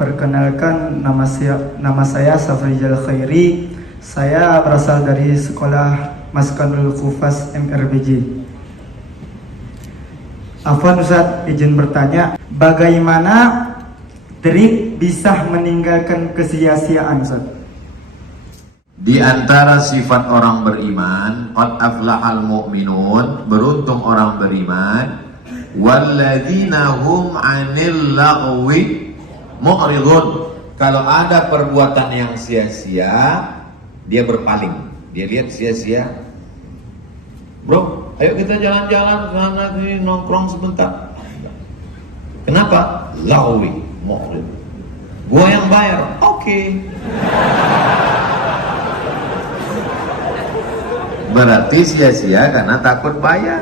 Perkenalkan, nama saya Safrijal Khairi. Saya berasal dari sekolah Maskanul Khufas MRBJ. Afwan Ustaz, izin bertanya, bagaimana trik bisa meninggalkan kesia-siaan Ustaz? Di antara sifat orang beriman, qad aflahal mu'minun, beruntung orang beriman, walladzina hum 'anil lagwi mu'ridun. Kalau ada perbuatan yang sia-sia, dia berpaling. Dia lihat sia-sia. Bro, ayo kita jalan-jalan sana sini nongkrong sebentar. Kenapa? Lagwi mu'rid. Gua yang bayar. Oke. Berarti sia-sia karena takut bayar.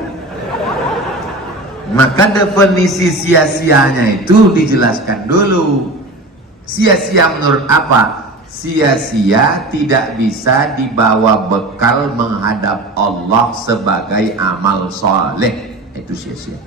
Maka definisi sia-sianya itu dijelaskan dulu. Sia-sia menurut apa? Sia-sia tidak bisa dibawa bekal menghadap Allah sebagai amal soleh. Itu sia-sia.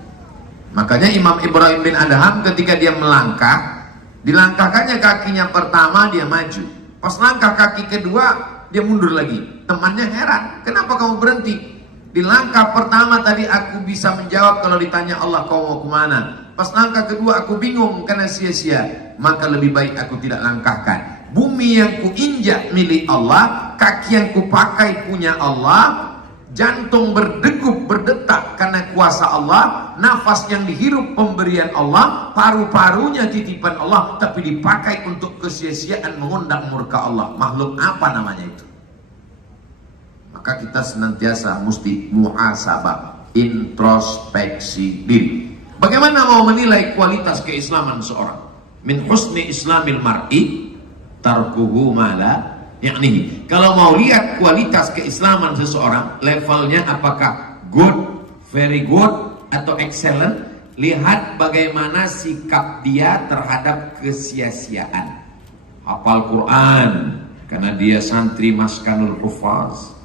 Makanya Imam Ibrahim bin Adham ketika dia melangkah, dilangkahkannya kakinya pertama dia maju. Pas langkah kaki kedua dia mundur lagi. Temannya heran, kenapa kamu berhenti? Di langkah pertama tadi aku bisa menjawab kalau ditanya Allah kau mau kemana. Pas langkah kedua aku bingung karena sia-sia. Maka lebih baik aku tidak langkahkan. Bumi yang kuinjak milik Allah, kaki yang kupakai punya Allah, jantung berdegup berdetak karena kuasa Allah, nafas yang dihirup pemberian Allah, paru-parunya titipan Allah, tapi dipakai untuk kesia-siaan mengundang murka Allah. Makhluk apa namanya itu? Maka kita senantiasa mesti muhasabah, introspeksi diri. Bagaimana mau menilai kualitas keislaman seorang? Min husni islamil mar'i tarkuhu mala yakni. Kalau mau lihat kualitas keislaman seseorang, levelnya apakah good, very good atau excellent, lihat bagaimana sikap dia terhadap kesia-siaan. Hafal Quran karena dia santri Maskanul Hufaz.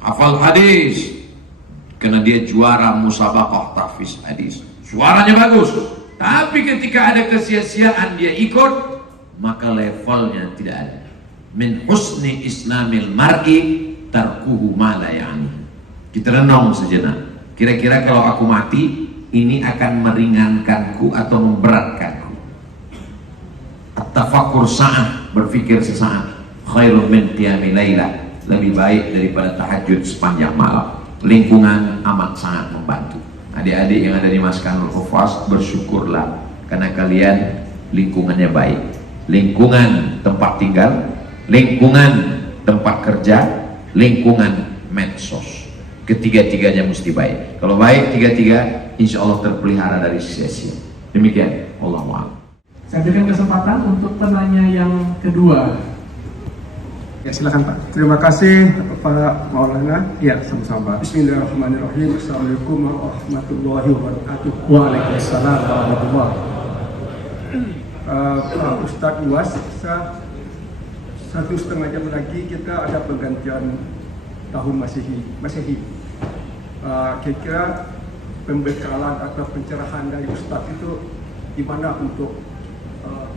Hafal hadis karena dia juara musabaqah tahfiz hadis. Suaranya bagus, tapi ketika ada kesia-siaan dia ikut, maka levelnya tidak ada. Min husni islamil mar'i tarkuhu ma la ya'ni. Kita renung sejenak. Kira-kira kalau aku mati, ini akan meringankanku atau memberatkanku? At-tafakkur sa'ah, berpikir sesaat, khairun min qiyamil lailah, lebih baik daripada tahajud sepanjang malam. Lingkungan amat sangat membantu. Adik-adik yang ada di Maskanul Hufaz, bersyukurlah karena kalian lingkungannya baik. Lingkungan tempat tinggal, lingkungan tempat kerja, lingkungan medsos. Ketiga-tiganya mesti baik. Kalau baik tiga-tiga, insya Allah terpelihara dari sia-sia. Demikian, Allahu a'lam. Saya berikan kesempatan untuk penanya yang kedua. Ya, silakan Pak. Terima kasih Pak Maulana. Ya, sama-sama. Bismillahirrahmanirrahim. Assalamualaikum warahmatullahi wabarakatuh. Waalaikumsalam warahmatullahi. Pak Ustadz Uwas, 1,5 jam lagi kita ada pergantian tahun Masehi. Kira-kira pembekalan atau pencerahan dari Ustadz itu gimana untuk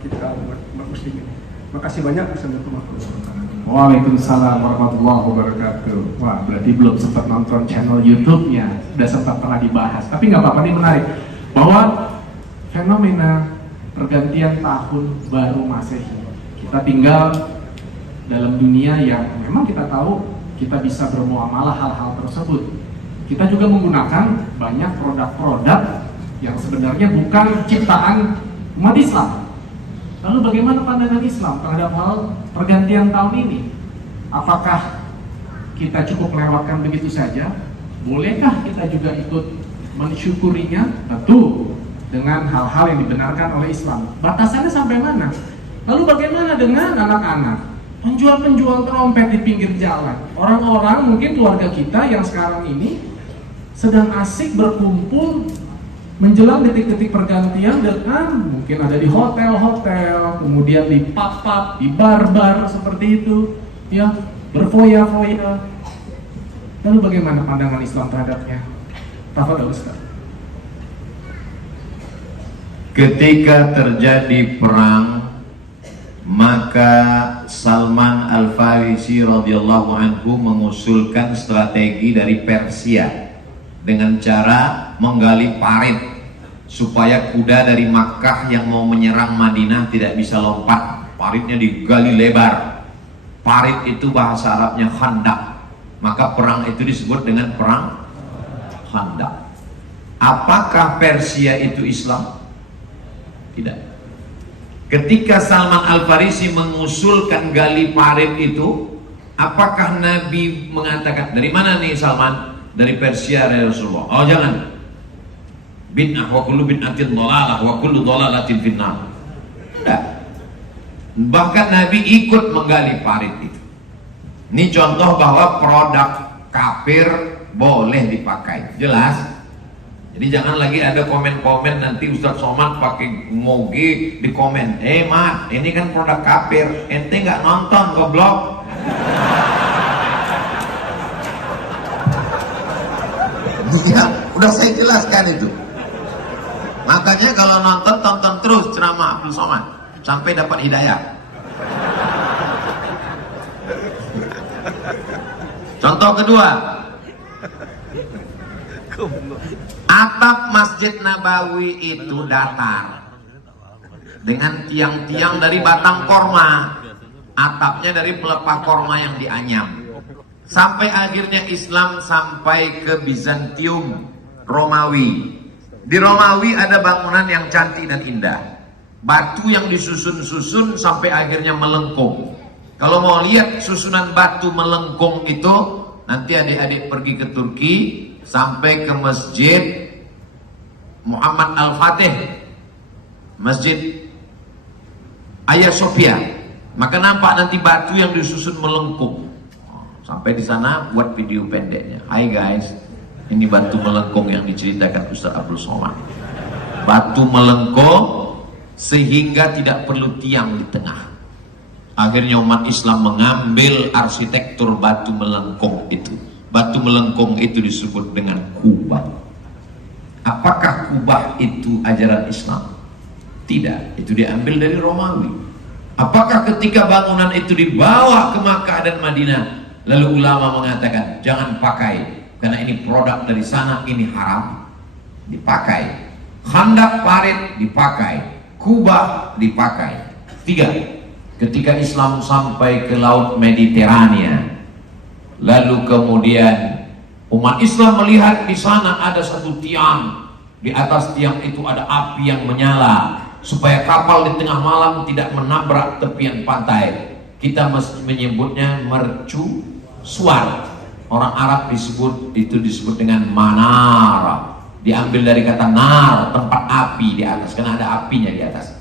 kita umat muslim ini? Makasih banyak. Assalamualaikum warahmatullahi wabarakatuh. Waalaikumsalam warahmatullahi wabarakatuh. Wah, berarti belum sempat nonton channel YouTube-nya, sudah sempat pernah dibahas. Tapi nggak apa-apa, ini menarik bahwa fenomena pergantian tahun baru Masehi. Kita tinggal dalam dunia yang memang kita tahu kita bisa bermuamalah hal-hal tersebut. Kita juga menggunakan banyak produk-produk yang sebenarnya bukan ciptaan umat Islam. Lalu bagaimana pandangan Islam terhadap hal pergantian tahun ini? Apakah kita cukup melewatkan begitu saja? Bolehkah kita juga ikut mensyukurinya? Tentu dengan hal-hal yang dibenarkan oleh Islam. Batasannya sampai mana? Lalu bagaimana dengan anak-anak? Penjual-penjual trompet di pinggir jalan. Orang-orang, mungkin keluarga kita yang sekarang ini sedang asik berkumpul menjelang detik-detik pergantian dengan mungkin ada di hotel-hotel, kemudian di pub-pub, di bar-bar seperti itu, ya, berfoya-foya. Lalu bagaimana pandangan Islam terhadapnya? Tafadhol Ustaz. Ketika terjadi perang maka Salman Al-Farisi radhiyallahu anhu mengusulkan strategi dari Persia dengan cara menggali parit supaya kuda dari Makkah yang mau menyerang Madinah tidak bisa lompat. Paritnya digali lebar. Parit itu bahasa Arabnya khandak. Maka perang itu disebut dengan perang khandak. Apakah Persia itu Islam? Tidak. Ketika Salman Al-Farisi mengusulkan gali parit itu, apakah Nabi mengatakan, dari mana nih Salman? Dari Persia ya Rasulullah. Oh jangan. Bid'ah wa kullu bid'atin dhalalah wa kullu dhalalatin finnar. Tidak. Bahkan Nabi ikut menggali parit itu. Ini contoh bahwa produk kafir boleh dipakai. Jelas? Jadi jangan lagi ada komen-komen nanti Ustadz Somad pakai moge di komen. Mat, ini kan produk kafir. Ente nggak nonton, goblok. Ya, udah saya jelaskan itu. Makanya kalau nonton, tonton terus ceramah Abdul Somad sampai dapat hidayah. Contoh kedua, atap Masjid Nabawi itu datar dengan tiang-tiang dari batang korma, atapnya dari pelepah korma yang dianyam. Sampai akhirnya Islam sampai ke Bizantium, Romawi. Di Romawi ada bangunan yang cantik dan indah, batu yang disusun-susun sampai akhirnya melengkung. Kalau mau lihat susunan batu melengkung itu, nanti adik-adik pergi ke Turki sampai ke Masjid Muhammad Al-Fatih, Masjid Hagia Sophia, maka nampak nanti batu yang disusun melengkung. Sampai di sana buat video pendeknya. Hai guys, ini batu melengkung yang diceritakan Ustaz Abdul Somad. Batu melengkung sehingga tidak perlu tiang di tengah. Akhirnya umat Islam mengambil arsitektur batu melengkung itu. Batu melengkung itu disebut dengan kubah. Apakah kubah itu ajaran Islam? Tidak, itu diambil dari Romawi. Apakah ketika bangunan itu dibawa ke Makkah dan Madinah, lalu ulama mengatakan jangan pakai karena ini produk dari sana, ini haram? Dipakai. Khandak parit dipakai, kubah dipakai. Tiga, ketika Islam sampai ke laut Mediterania, lalu kemudian umat Islam melihat di sana ada satu tiang, di atas tiang itu ada api yang menyala supaya kapal di tengah malam tidak menabrak tepian pantai. Kita menyebutnya mercusuar. Orang Arab disebut dengan manara. Diambil dari kata nar, tempat api di atas, karena ada apinya di atas.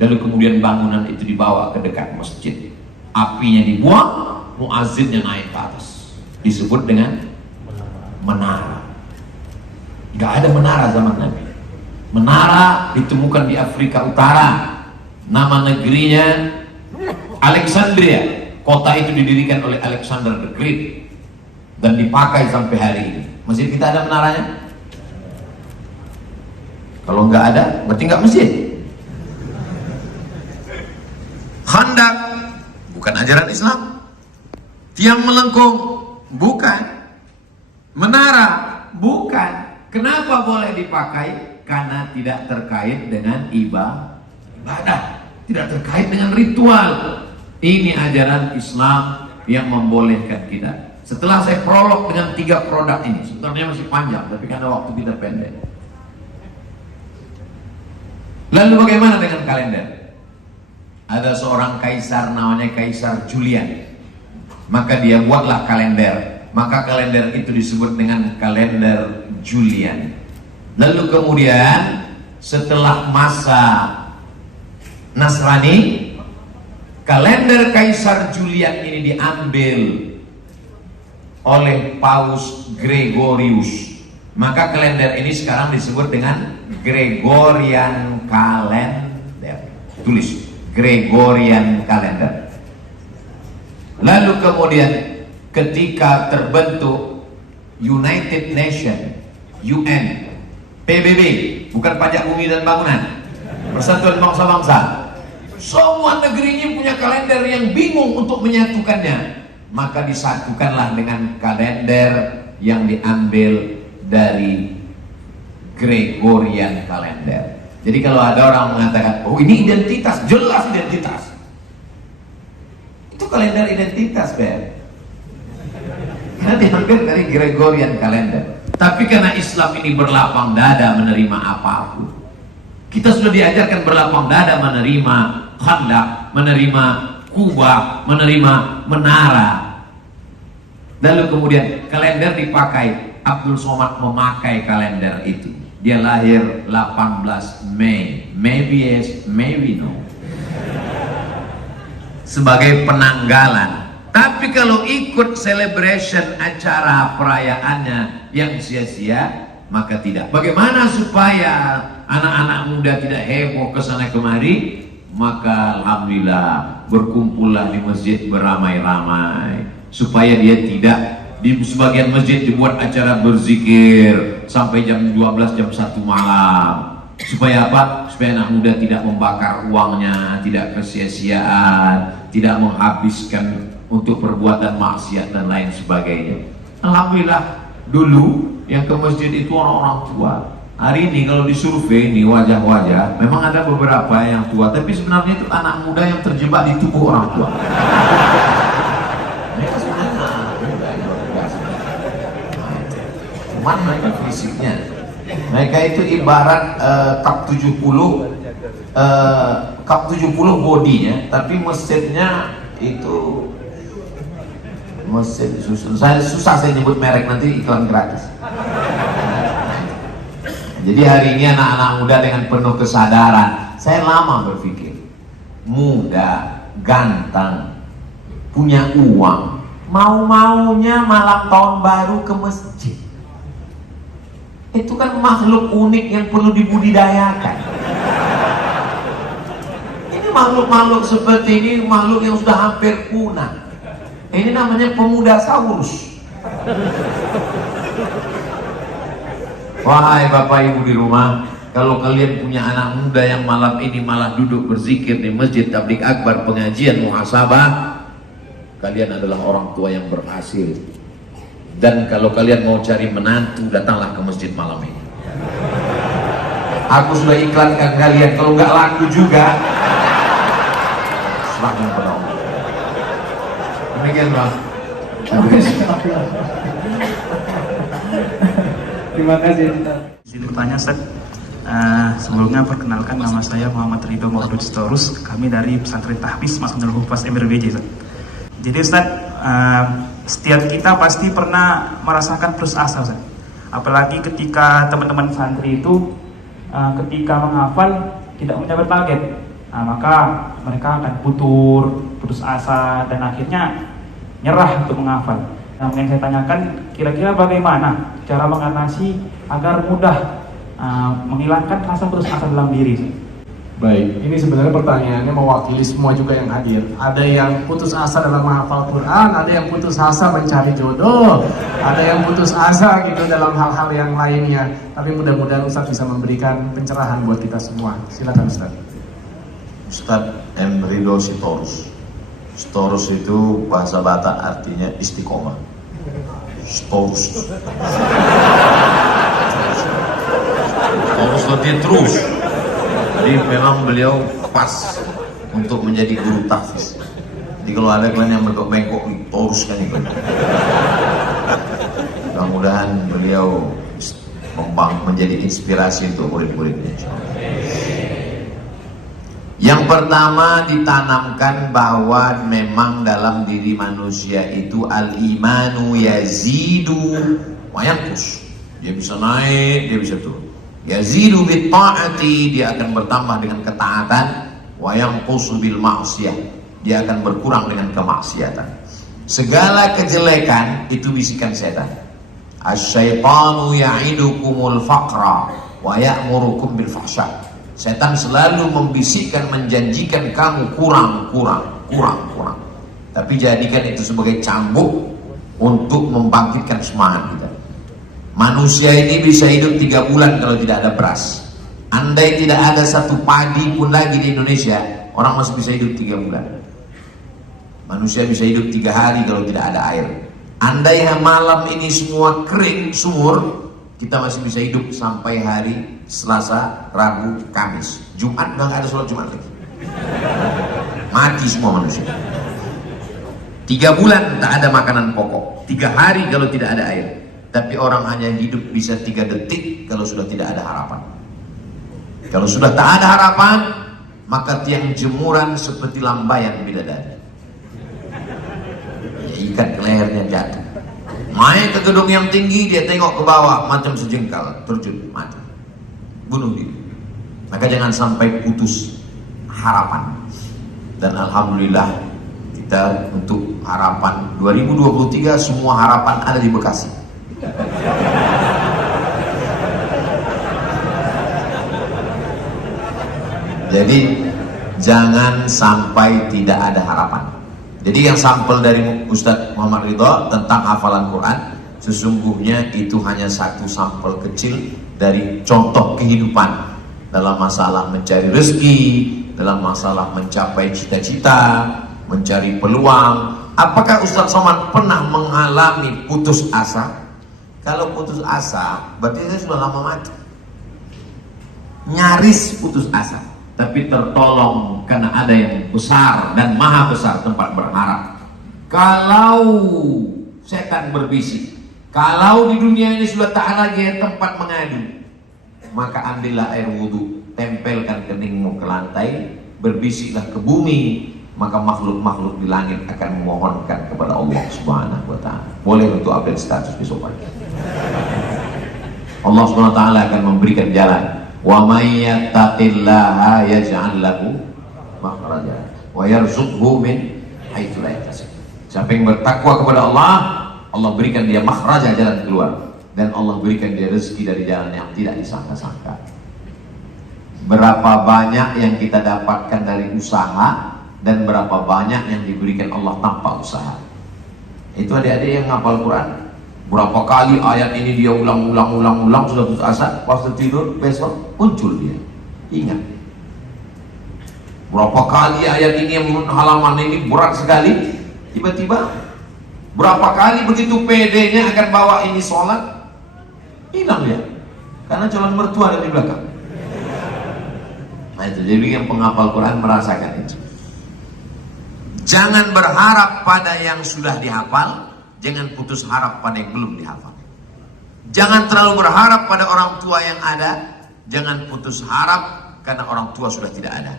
Lalu kemudian bangunan itu dibawa ke dekat masjid. Apinya dibuang, muazzinnya naik ke atas. Disebut dengan menara. Gak ada menara zaman Nabi. Menara ditemukan di Afrika Utara. Nama negerinya Alexandria. Kota itu didirikan oleh Alexander the Great dan dipakai sampai hari ini. Masjid kita ada menaranya? Kalau nggak ada, berarti nggak masjid. Khandak bukan ajaran Islam. Tiang melengkung bukan. Menara bukan. Kenapa boleh dipakai? Karena tidak terkait dengan ibadah, tidak terkait dengan ritual. Ini ajaran Islam yang membolehkan kita. Setelah saya prolog dengan 3 produk ini, sebenarnya masih panjang, tapi karena waktu kita pendek. Lalu bagaimana dengan kalender? Ada seorang kaisar namanya Kaisar Julian. Maka dia buatlah kalender. Maka kalender itu disebut dengan kalender Julian. Lalu kemudian setelah masa Nasrani, kalender Kaisar Julian ini diambil oleh Paus Gregorius. Maka kalender ini sekarang disebut dengan Gregorian Calendar. Tulis Gregorian Calendar. Lalu kemudian ketika terbentuk United Nations, UN, PBB, bukan pajak bumi dan bangunan, Persatuan Bangsa-Bangsa. Semua negeri ini punya kalender yang bingung untuk menyatukannya. Maka disatukanlah dengan kalender yang diambil dari Gregorian kalender. Jadi kalau ada orang mengatakan, oh ini identitas, jelas identitas. Itu kalender identitas, Ben. Karena diambil dari Gregorian kalender. Tapi karena Islam ini berlapang dada menerima apapun. Kita sudah diajarkan berlapang dada menerima Khandaq, menerima Kubah, menerima Menara. Lalu kemudian kalender dipakai. Abdul Somad memakai kalender itu. Dia lahir 18 Mei. Maybe yes, maybe no. Sebagai penanggalan. Tapi kalau ikut celebration acara perayaannya yang sia-sia, maka tidak. Bagaimana supaya anak-anak muda tidak heboh ke sana kemari? Maka alhamdulillah berkumpullah di masjid beramai-ramai, supaya dia tidak di sebagian masjid dibuat acara berzikir sampai jam 12, jam 1 malam. Supaya apa? Supaya anak muda tidak membakar uangnya, tidak kesia-siaan, tidak menghabiskan untuk perbuatan maksiat dan lain sebagainya. Alhamdulillah dulu yang ke masjid itu orang-orang tua. Hari ini kalau disurvei nih wajah-wajah, memang ada beberapa yang tua, tapi sebenarnya itu anak muda yang terjebak di tubuh orang tua. Mereka sebenarnya anak muda yang luar biasa. Cuman mereka fisiknya, mereka itu ibarat kap 70 bodinya, tapi mesinnya itu mesin susun. Susah saya nyebut merek, nanti iklan gratis. Jadi hari ini anak-anak muda dengan penuh kesadaran. Saya lama berpikir, muda, ganteng, punya uang, mau-maunya malam tahun baru ke masjid. Itu kan makhluk unik yang perlu dibudidayakan. Ini makhluk-makhluk seperti ini, makhluk yang sudah hampir punah. Ini namanya pemuda saurus. Wahai bapak ibu di rumah, kalau kalian punya anak muda yang malam ini malah duduk berzikir di masjid tabligh akbar, pengajian muhasabah, kalian adalah orang tua yang berhasil. Dan kalau kalian mau cari menantu, datanglah ke masjid malam ini. Aku sudah iklankan kalian, kalau nggak laku juga, serahkan kepada Allah. Demikian Bang. Terima kasih. Izin bertanya, Ustaz. Sebelumnya perkenalkan, nama saya Muhammad Ridho Maulud Sitorus. Kami dari pesantren Tahfiz Masjidul Hufaz MRBJ, Ustaz. Jadi Ustaz, setiap kita pasti pernah merasakan putus asa, Ustaz. Apalagi ketika teman-teman santri itu ketika menghafal tidak mencapai target, maka mereka akan putus asa dan akhirnya nyerah untuk menghafal. Nah, yang saya tanyakan, kira-kira bagaimana cara mengatasi agar mudah menghilangkan rasa putus asa dalam diri? Baik, ini sebenarnya pertanyaannya mewakili semua juga yang hadir. Ada yang putus asa dalam menghafal Quran, ada yang putus asa mencari jodoh, ada yang putus asa gitu dalam hal-hal yang lainnya. Tapi mudah-mudahan Ustaz bisa memberikan pencerahan buat kita semua. Silakan Ustaz. Ustaz M. Ridho Sitorus. Sitorus itu bahasa Batak artinya istiqomah. Sitorus. Sitorus berarti terus. Jadi memang beliau pas untuk menjadi guru tahfiz. Jadi kalau ada kalian yang bengkok-bengkok, terus kan itu. Mudah-mudahan beliau menjadi inspirasi untuk murid-muridnya. Yang pertama ditanamkan bahwa memang dalam diri manusia itu al-imanu yazidu wa yanqus. Dia bisa naik, dia bisa turun. Yazidu bit ta'ati, dia akan bertambah dengan ketaatan, wa yanqusu bil ma'siyah, dia akan berkurang dengan kemaksiatan. Segala kejelekan itu bisikan setan. Asy-syaitanu ya'idukumul faqra wa ya'murukum bil fahsya. Setan selalu membisikkan, menjanjikan kamu kurang. Tapi jadikan itu sebagai cambuk untuk membangkitkan semangat kita. Manusia ini bisa hidup 3 bulan kalau tidak ada beras. Andai tidak ada satu padi pun lagi di Indonesia, Orang masih bisa hidup 3 bulan. Manusia bisa hidup 3 hari kalau tidak ada air. Andai malam ini semua kering, sumur, kita masih bisa hidup sampai hari Selasa, Rabu, Kamis. Jumat udah nggak ada sholat Jumat lagi. Mati semua manusia. 3 bulan tak ada makanan pokok. 3 hari kalau tidak ada air. Tapi orang hanya hidup bisa 3 detik kalau sudah tidak ada harapan. Kalau sudah tak ada harapan, maka tiang jemuran seperti lambayan bidadari. Ya, ikat ke lehernya jatuh. Main ke gedung yang tinggi, dia tengok ke bawah macam sejengkal, terjun, mati, bunuh diri. Maka jangan sampai putus harapan. Dan alhamdulillah kita untuk harapan 2023 semua harapan ada di Bekasi. Jadi jangan sampai tidak ada harapan. Jadi yang sampel dari Ustadz Muhammad Ridho tentang hafalan Quran, sesungguhnya itu hanya satu sampel kecil dari contoh kehidupan dalam masalah mencari rezeki, dalam masalah mencapai cita-cita, mencari peluang. Apakah Ustadz Somad pernah mengalami putus asa? Kalau putus asa, berarti saya sudah lama mati. Nyaris putus asa, tapi tertolong karena ada yang besar dan maha besar tempat berharap. Kalau setan berbisik, kalau di dunia ini sudah tak ada lagi tempat mengadu, maka ambillah air wudhu, tempelkan keningmu ke lantai, berbisiklah ke bumi, maka makhluk-makhluk di langit akan memohonkan kepada Allah Subhanahu wa ta'ala. Boleh untuk update status besok pagi. Allah Subhanahu wa ta'ala akan memberikan jalan. Wa may yattaqillaha yaj'al lahu makhraja wa yarzuqhu min haitsu la yahtasib. Siapa yang bertakwa kepada Allah, Allah berikan dia makhraja, jalan keluar, dan Allah berikan dia rezeki dari jalan yang tidak disangka-sangka. Berapa banyak yang kita dapatkan dari usaha dan berapa banyak yang diberikan Allah tanpa usaha. Itu adik-adik yang ngapal Quran, berapa kali ayat ini dia ulang sudah putus asa, pas tidur besok muncul dia ingat. Berapa kali ayat ini yang halaman ini berat sekali, tiba-tiba berapa kali begitu pedenya akan bawa ini sholat, hilang dia karena calon mertua ada di belakang. Nah itu jadi yang penghafal Quran merasakan itu. Jangan berharap pada yang sudah dihafal, jangan putus harap pada yang belum dihafal. Jangan terlalu berharap pada orang tua yang ada, jangan putus harap karena orang tua sudah tidak ada.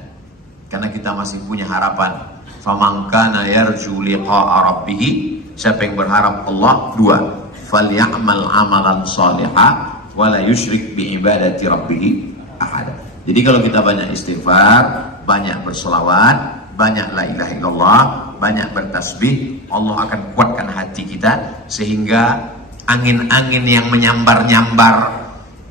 Karena kita masih punya harapan. Faman kana yarju liqa'a rabbih, siapa yang berharap Allah, 2, falyamal amalan shalihan wa la yusyrik bi ibadati rabbih ahada. Jadi kalau kita banyak istighfar, banyak berselawat, banyak la ilaha illallah, banyak bertasbih, Allah akan kuatkan hati kita sehingga angin-angin yang menyambar-nyambar,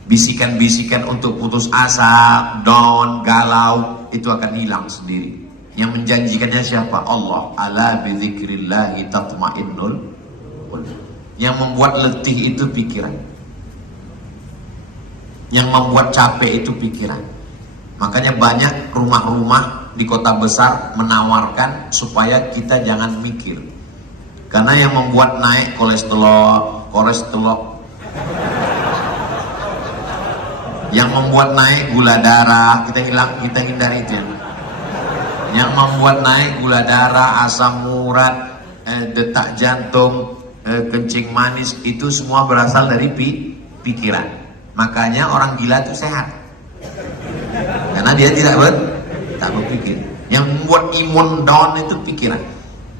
bisikan-bisikan untuk putus asa, down, galau, itu akan hilang sendiri. Yang menjanjikannya siapa? Allah. Ala bidzikrillahi tatmainnul qulub. Yang membuat letih itu pikiran, yang membuat capek itu pikiran. Makanya banyak rumah-rumah di kota besar menawarkan supaya kita jangan mikir, karena yang membuat naik kolesterol, yang membuat naik gula darah, kita hindari itu. Yang membuat naik gula darah, asam urat, detak jantung, kencing manis, itu semua berasal dari pikiran. Makanya orang gila itu sehat, karena dia tidak berpikir. Yang membuat imun down itu pikiran.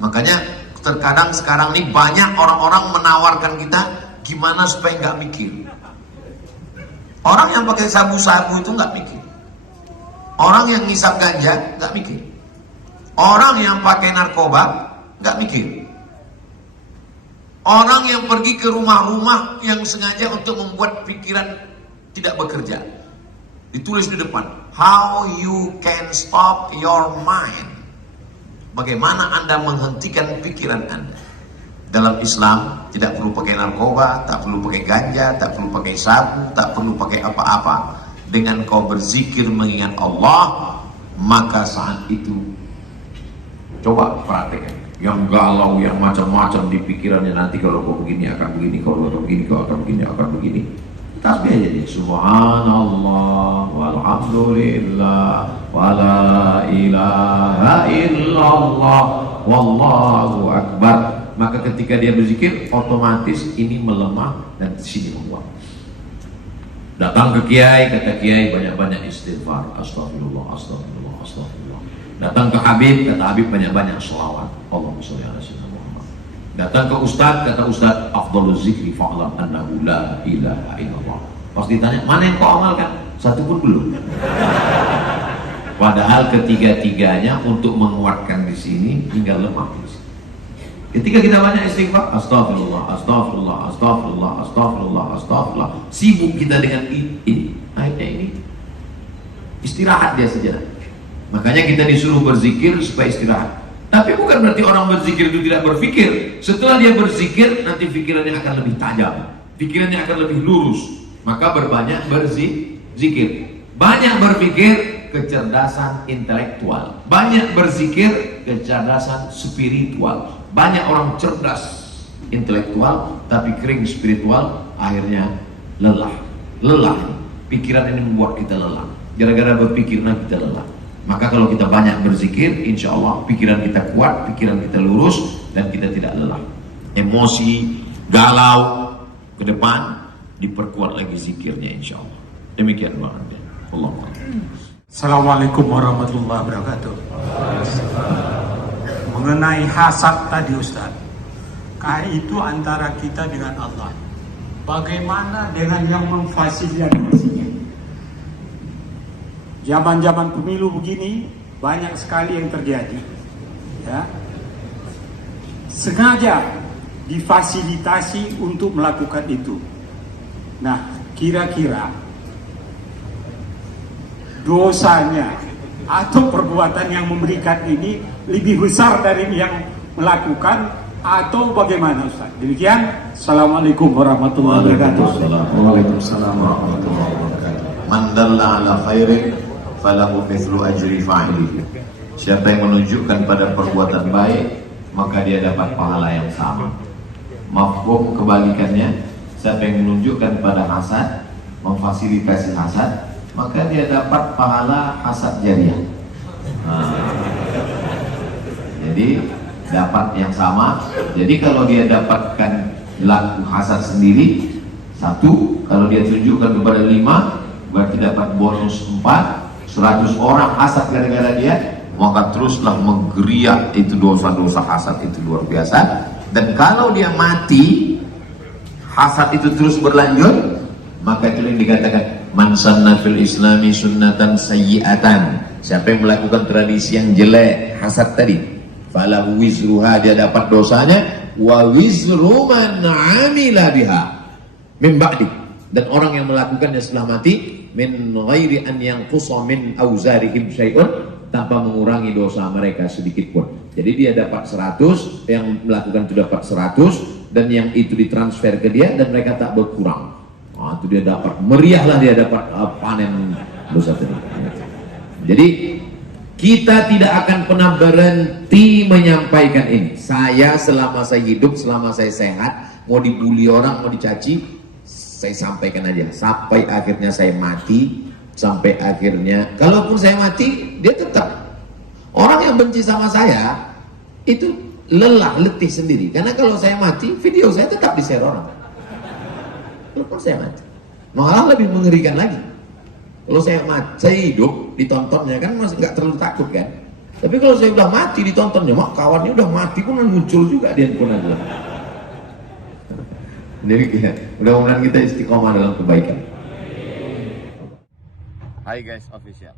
Makanya terkadang sekarang ini banyak orang-orang menawarkan kita gimana supaya nggak mikir. Orang yang pakai sabu-sabu itu nggak mikir. Orang yang ngisap ganja nggak mikir. Orang yang pakai narkoba nggak mikir. Orang yang pergi ke rumah-rumah yang sengaja untuk membuat pikiran tidak bekerja, ditulis di depan, how you can stop your mind. Bagaimana Anda menghentikan pikiran Anda. Dalam Islam tidak perlu pakai narkoba, tak perlu pakai ganja, tak perlu pakai sabu, tak perlu pakai apa-apa. Dengan kau berzikir mengingat Allah, maka saat itu coba perhatikan yang galau, yang macam-macam di pikirannya, nanti kalau kau begini akan begini, kalau kau begini kau akan begini, akan begini. Tasbih aja dia, subhanallah walhamdulillah wala ilaha illallah wallahu akbar. Maka ketika dia berzikir, otomatis ini melemah dan sini menguat. Datang ke kiai, kata kiai banyak-banyak istighfar, astagfirullah, astagfirullah, astagfirullah. Datang ke Habib, kata Habib banyak-banyak sholawat, Allahumma sholli ala sayyidina Muhammad. Datang ke Ustadz, kata Ustadz, afdhaluz zikri fa'lam annahu la ilaha illallah. Pas ditanya, mana yang kau amalkan? Satu pun belum. Padahal ketiga-tiganya untuk menguatkan di sini hingga lemah di sini. Ketika kita banyak istighfar, astagfirullah, astagfirullah, astagfirullah, astagfirullah, astagfirullah, sibuk kita dengan ini, akhirnya ini istirahat dia sejenak. Makanya kita disuruh berzikir supaya istirahat. Tapi bukan berarti orang berzikir itu tidak berpikir. Setelah dia berzikir, nanti pikirannya akan lebih tajam, pikirannya akan lebih lurus. Maka berbanyak berzikir. Banyak berpikir, kecerdasan intelektual. Banyak berzikir, kecerdasan spiritual. Banyak orang cerdas intelektual, tapi kering spiritual, akhirnya lelah. Lelah, pikiran ini membuat kita lelah. Gara-gara berpikir, kita lelah. Maka kalau kita banyak berzikir, insya Allah pikiran kita kuat, pikiran kita lurus, dan kita tidak lelah. Emosi, galau, ke depan diperkuat lagi zikirnya insya Allah. Demikian Bang Andi. Allahumma. Assalamualaikum warahmatullahi wabarakatuh. Mengenai hasad tadi Ustaz, itu antara kita dengan Allah. Bagaimana dengan yang memfasilitasinya? Zaman-zaman pemilu begini banyak sekali yang terjadi, ya. Sengaja difasilitasi untuk melakukan itu. Nah, kira-kira dosanya atau perbuatan yang memberikan ini lebih besar dari yang melakukan atau bagaimana Ustaz? Demikian. Assalamualaikum warahmatullahi wabarakatuh. Waalaikumsalam warahmatullahi wabarakatuh. Man dalla ala khairin falahu mithlu ajri fa'ili. Siapa yang menunjukkan pada perbuatan baik, maka dia dapat pahala yang sama. Mafhum kebalikannya, siapa yang menunjukkan pada hasad, memfasilitasi hasad, maka dia dapat pahala hasad jariah. Jadi dapat yang sama. Jadi kalau dia dapatkan laku hasad sendiri 1, kalau dia tunjukkan kepada 5, berarti dapat bonus 4. 100 orang hasad gara-gara dia, maka teruslah menggeriak itu dosa-dosa hasad itu luar biasa. Dan kalau dia mati, hasad itu terus berlanjut, maka itu yang dikatakan man sanna fil islami sunnatan sayyi'atan. Siapa yang melakukan tradisi yang jelek, hasad tadi, falahu wizruha, dia dapat dosanya, wa wizru man amila biha min ba'di, dan orang yang melakukannya setelah mati, min ghairi an yanqusa min auzarihim syai'un, tanpa mengurangi dosa mereka sedikit pun. Jadi dia dapat 100, yang melakukan itu dapat 100, dan yang itu ditransfer ke dia dan mereka tak berkurang. Itu dia dapat, meriahlah dia dapat panen dosa tadi. Jadi kita tidak akan pernah berhenti menyampaikan ini. Saya selama saya hidup, selama saya sehat, mau dibully orang, mau dicaci, saya sampaikan aja sampai akhirnya saya mati. Sampai akhirnya, kalaupun saya mati, dia tetap, orang yang benci sama saya itu lelah, letih sendiri. Karena kalau saya mati, video saya tetap di-share orang. Walaupun saya mati, malah lebih mengerikan lagi. Kalau saya mati, saya hidup, ditontonnya kan masih nggak terlalu takut kan. Tapi kalau saya udah mati, ditontonnya, mak kawannya udah mati pun muncul juga di handphone aja. Jadi mudah-mudahan kita istiqomah dalam kebaikan. Hai guys, official.